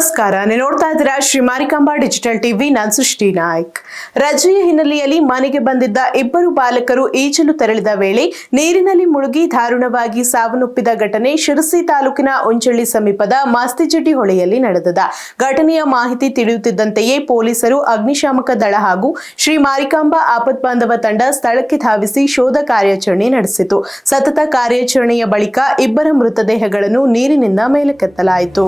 ನಮಸ್ಕಾರ, ನೀವು ನೋಡ್ತಾ ಇದ್ದೀರಾ ಶ್ರೀ ಮಾರಿಕಾಂಬಾ ಡಿಜಿಟಲ್ ಟಿವಿ. ನಾನು ಸೃಷ್ಟಿ ನಾಯ್ಕ್. ರಜೆಯ ಹಿನ್ನೆಲೆಯಲ್ಲಿ ಮನೆಗೆ ಬಂದಿದ್ದ ಇಬ್ಬರು ಬಾಲಕರು ಈಜಲು ತೆರಳಿದ ವೇಳೆ ನೀರಿನಲ್ಲಿ ಮುಳುಗಿ ದಾರುಣವಾಗಿ ಸಾವನ್ನಪ್ಪಿದ ಘಟನೆ ಶಿರಸಿ ತಾಲೂಕಿನ ಉಂಚಳ್ಳಿ ಸಮೀಪದ ಮಾಸ್ತಿಜಡ್ಡಿ ಹೊಳೆಯಲ್ಲಿ ನಡೆದಿದೆ. ಘಟನೆಯ ಮಾಹಿತಿ ತಿಳಿಯುತ್ತಿದ್ದಂತೆಯೇ ಪೊಲೀಸರು, ಅಗ್ನಿಶಾಮಕ ದಳ ಹಾಗೂ ಶ್ರೀ ಮಾರಿಕಾಂಬಾ ಆಪತ್ ಬಾಂಧವ ತಂಡ ಸ್ಥಳಕ್ಕೆ ಧಾವಿಸಿ ಶೋಧ ಕಾರ್ಯಾಚರಣೆ ನಡೆಸಿತು. ಸತತ ಕಾರ್ಯಾಚರಣೆಯ ಬಳಿಕ ಇಬ್ಬರ ಮೃತದೇಹಗಳನ್ನು ನೀರಿನಿಂದ ಮೇಲಕ್ಕೆತ್ತಲಾಯಿತು.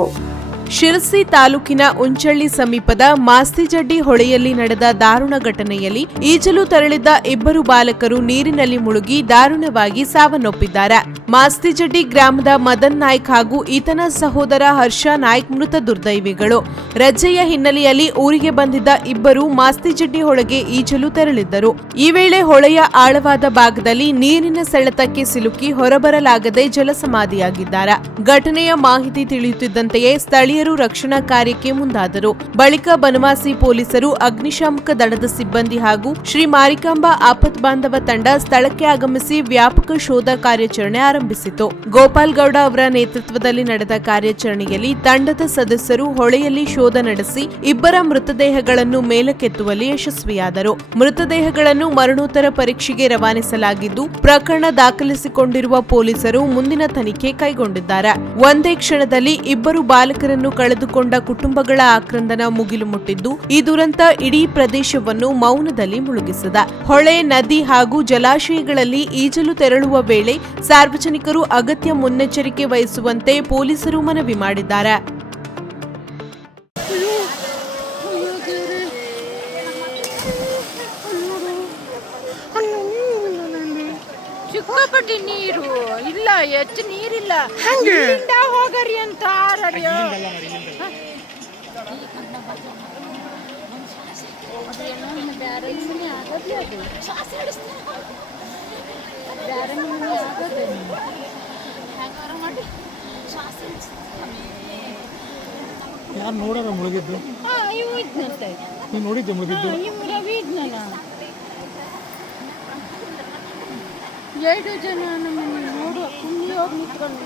ಶಿರಸಿ ತಾಲೂಕಿನ ಉಂಚಳ್ಳಿ ಸಮೀಪದ ಮಾಸ್ತಿಜಡ್ಡಿ ಹೊಳೆಯಲ್ಲಿ ನಡೆದ ದಾರುಣ ಘಟನೆಯಲ್ಲಿ ಈಜಲು ತೆರಳಿದ್ದ ಇಬ್ಬರು ಬಾಲಕರು ನೀರಿನಲ್ಲಿ ಮುಳುಗಿ ದಾರುಣವಾಗಿ ಸಾವನ್ನಪ್ಪಿದ್ದಾರೆ. ಮಾಸ್ತಿಜಡ್ಡಿ ಗ್ರಾಮದ ಮದನ್ ನಾಯ್ಕ್ ಹಾಗೂ ಈತನ ಸಹೋದರ ಹರ್ಷ ನಾಯ್ಕ್ ಮೃತ ದುರ್ದೈವಿಗಳು. ರಜೆಯ ಹಿನ್ನೆಲೆಯಲ್ಲಿ ಊರಿಗೆ ಬಂದಿದ್ದ ಇಬ್ಬರು ಮಾಸ್ತಿಜಡ್ಡಿ ಹೊಳೆಗೆ ಈಜಲು ತೆರಳಿದ್ದರು. ಈ ವೇಳೆ ಹೊಳೆಯ ಆಳವಾದ ಭಾಗದಲ್ಲಿ ನೀರಿನ ಸೆಳೆತಕ್ಕೆ ಸಿಲುಕಿ ಹೊರಬರಲಾಗದೆ ಜಲಸಮಾಧಿಯಾಗಿದ್ದಾರೆ. ಘಟನೆಯ ಮಾಹಿತಿ ತಿಳಿಯುತ್ತಿದ್ದಂತೆಯೇ ಸ್ಥಳೀಯ ರಕ್ಷಣಾ ಕಾರ್ಯಕ್ಕೆ ಮುಂದಾದರು. ಬಳಿಕ ಬನವಾಸಿ ಪೊಲೀಸರು, ಅಗ್ನಿಶಾಮಕ ದಳದ ಸಿಬ್ಬಂದಿ ಹಾಗೂ ಶ್ರೀ ಮಾರಿಕಾಂಬಾ ಆಪತ್ ಬಾಂಧವ ತಂಡ ಸ್ಥಳಕ್ಕೆ ಆಗಮಿಸಿ ವ್ಯಾಪಕ ಶೋಧ ಕಾರ್ಯಾಚರಣೆ ಆರಂಭಿಸಿತು. ಗೋಪಾಲ್ ಗೌಡ ಅವರ ನೇತೃತ್ವದಲ್ಲಿ ನಡೆದ ಕಾರ್ಯಾಚರಣೆಯಲ್ಲಿ ತಂಡದ ಸದಸ್ಯರು ಹೊಳೆಯಲ್ಲಿ ಶೋಧ ನಡೆಸಿ ಇಬ್ಬರ ಮೃತದೇಹಗಳನ್ನು ಮೇಲಕ್ಕೆತ್ತುವಲ್ಲಿ ಯಶಸ್ವಿಯಾದರು. ಮೃತದೇಹಗಳನ್ನು ಮರಣೋತ್ತರ ಪರೀಕ್ಷೆಗೆ ರವಾನಿಸಲಾಗಿದ್ದು, ಪ್ರಕರಣ ದಾಖಲಿಸಿಕೊಂಡಿರುವ ಪೊಲೀಸರು ಮುಂದಿನ ತನಿಖೆ ಕೈಗೊಂಡಿದ್ದಾರೆ. ಒಂದೇ ಕ್ಷಣದಲ್ಲಿ ಇಬ್ಬರು ಬಾಲಕರನ್ನು ಕಳೆದುಕೊಂಡ ಕುಟುಂಬಗಳ ಆಕ್ರಂದನ ಮುಗಿಲು ಮುಟ್ಟಿದ್ದು, ಈ ದುರಂತ ಇಡೀ ಪ್ರದೇಶವನ್ನು ಮೌನದಲ್ಲಿ ಮುಳುಗಿಸಿದೆ. ಹೊಳೆ, ನದಿ ಹಾಗೂ ಜಲಾಶಯಗಳಲ್ಲಿ ಈಜಲು ತೆರಳುವ ವೇಳೆ ಸಾರ್ವಜನಿಕರು ಅಗತ್ಯ ಮುನ್ನೆಚ್ಚರಿಕೆ ವಹಿಸುವಂತೆ ಪೊಲೀಸರು ಮನವಿ ಮಾಡಿದ್ದಾರೆ. ಸಿಕ್ಕಾಪಟ್ಟಿ ನೀರು ಇಲ್ಲ, ಹೆಚ್ಚು ನೀರಿಲ್ಲ, ಹೋಗರಿ ಅಂತ ಯಾರು ನೋಡೋಣ ಮುಳುಗಿದ್ದು? ನೀವು ನೋಡಿದ್ದೆ ಮುಳುಗಿದ್ದು? ಎರಡು ಜನ ನಮ್ಮನ್ನು ನೋಡುವ ಕುಂಡಿ ಹೋಗಿ ನಿಂತ್ಕೊಂಡು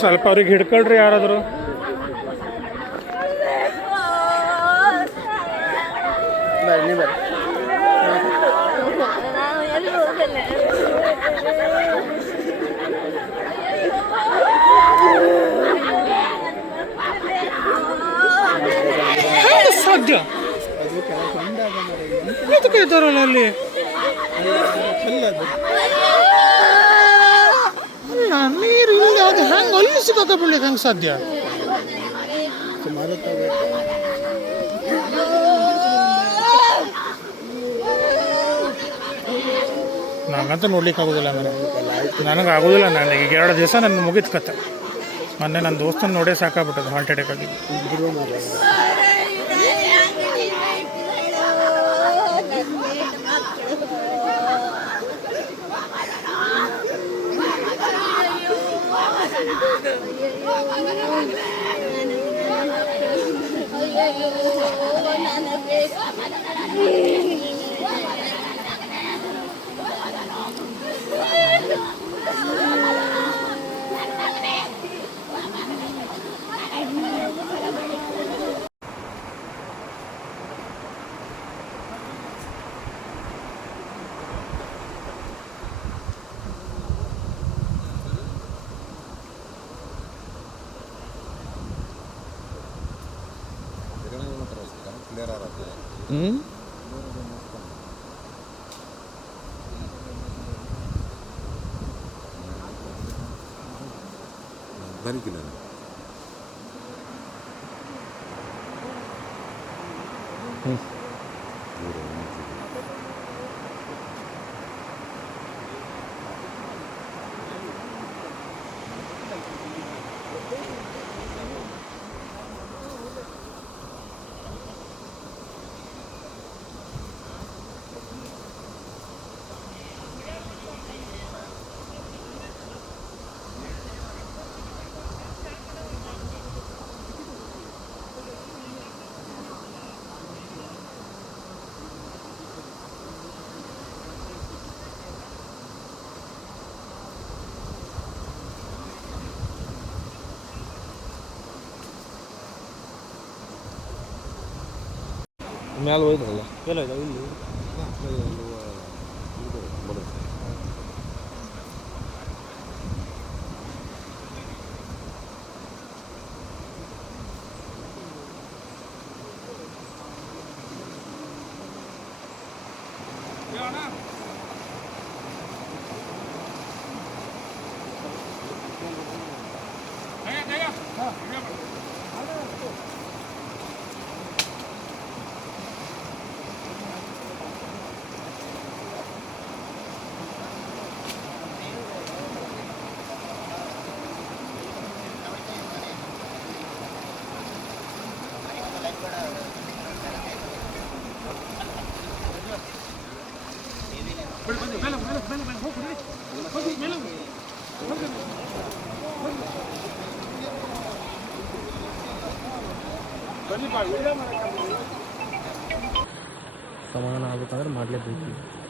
ಸ್ವಲ್ಪ ಅವ್ರಿಗೆ ಹಿಡ್ಕೊಳ್ರಿ ಯಾರಾದರೂ. ಸಾಧ್ಯ ಇದಕ್ಕೆ ಇದ್ದಾರಲ್ಲ ಅಲ್ಲಿ. ಅಲ್ಲ, ನೀರು ಇಲ್ಲ, ಅದು ಹೆಂಗೆ ಅಲ್ಲಿ ಸಿಕ್ಕಾಕೊಳ್ಳಿಕ್ಕೆ ಹೆಂಗೆ ಸಾಧ್ಯ? ನಂಗಂತೂ ನೋಡ್ಲಿಕ್ಕೆ ಆಗೋದಿಲ್ಲ. ನನಗೆ ಆಗೋದಿಲ್ಲ. ನನಗೆ ಈಗ 2 ದಿವಸ ನನ್ನ ಮುಗಿದ ಕತೆ. ಮೊನ್ನೆ ನನ್ನ ದೋಸ್ತನ ನೋಡೇ ಸಾಕಾಗ್ಬಿಟ್ಟದು, ಹಾರ್ಟ್ ಅಟ್ಯಾಕ್ ಆಗಿ. ಭರಿಕಿಲ್ಲ ಮ್ಯಾಲ ಹೋಯ್ತಲ್ಲ ಎಲ್ಲ ಇಲ್ಲಿ ಸಮಾಧಾನ ಆಗ್ಬೇಕಂದ್ರೆ ಮಾಡಲೇಬೇಕು.